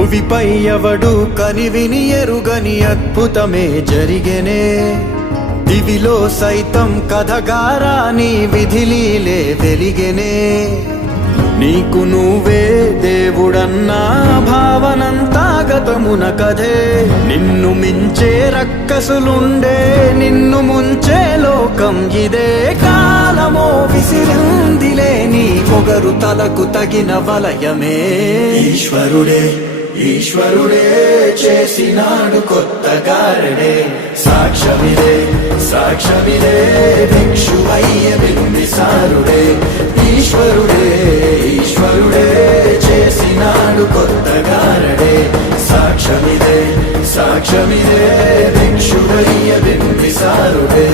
భువిపై ఎవడు కనివిని ఎరుగని అద్భుతమే జరిగెనే దివిలో సైతం కథగారాని విధిలీలే వెలిగెనే నీకు నువ్వే దేవుడన్నా భావనంతా గతమున కథే నిన్ను మించే రక్కసులుండే నిన్ను ముంచే లోకం ఇదే కాలమో విసిరిందిలే నీ పొగరు తలకు తగిన వలయమే ఈశ్వరుడే ఈశ్వరుడే చేసినాడు కొత్త గారడే సాక్ష్యమిదే సాక్ష్యమిదే భిక్షువయ్య బింబిసారుడే ఈశ్వరుడే ఈశ్వరుడే చేసినాడు కొత్త గారడే సాక్ష్యమిదే సాక్ష్యమిదే భిక్షువయ్య బింబిసారుడే